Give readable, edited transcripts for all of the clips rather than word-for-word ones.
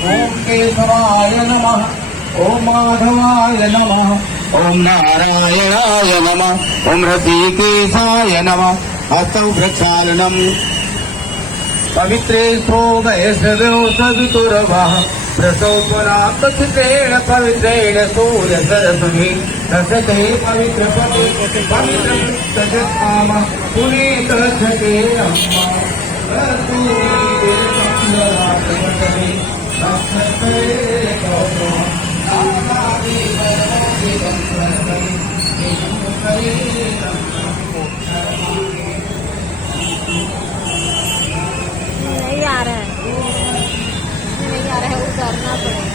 ओम केशवाय नमः, ओम माधवाय नमः, ओम नारायणाय नमः, ओम ऋषिकेशाय नमः। हस्तौ प्रक्षालनम् पवित्रे स्रोगये सदुतुरवः प्रसौत्वनात्मचित्रेण पवित्रेण सूर्यसरस्वती रसते पवित्रपते पवित्रतजत्काम पुनीतच्छते नहीं आ रहा है, नहीं आ रहा है, उतारना पड़ेगा।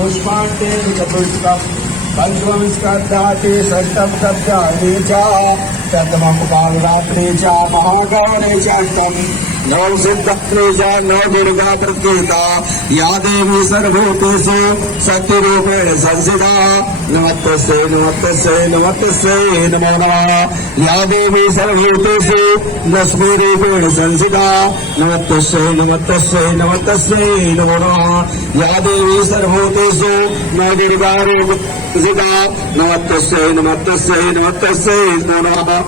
पुष्पांते पंचम स्कंदाते षष्ठम कब्जाने च प्रथमं कालरात्रे च महागौरे च अष्टम नव सिद्धत्रे च नव दुर्गा प्रत्येता या देवी सर्वभूतेषु शक्तिरूपेण संस्थिता नमस्तस्यै नमस्तस्यै नमस्तस्यै नमो नमः। या देवी सर्वभूतेषु लक्ष्मीरूपेण संस्थिता नमस्तस्यै नमस्तस्यै नमस्तस्यै नमो नमः। या देवी सर्वभूतेषु नव दुर्गा नमस्तस्यै नमस्तस्यै नमस्तस्यै नमो नमः।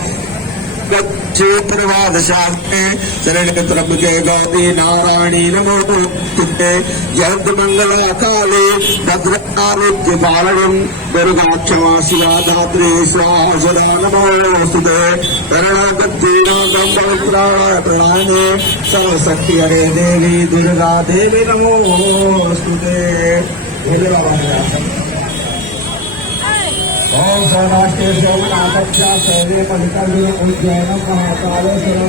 क्षेत्रवादशास्त्रे शरणत्रम्बके गौरी नारायणी नमोस्तुते यज्ञमंगला काले भद्रकाले पालनम दुर्गा क्षमा शिवा धात्री स्वाहा सदा नमोस्तुते प्रणाने सर्वशक्ति हरे देवी दुर्गा देवी नमोस्तुते। ओम सौराष्ट्र सोमनाथक्षा शैर्य परिकल्य उज्जैन महाकालेश्वर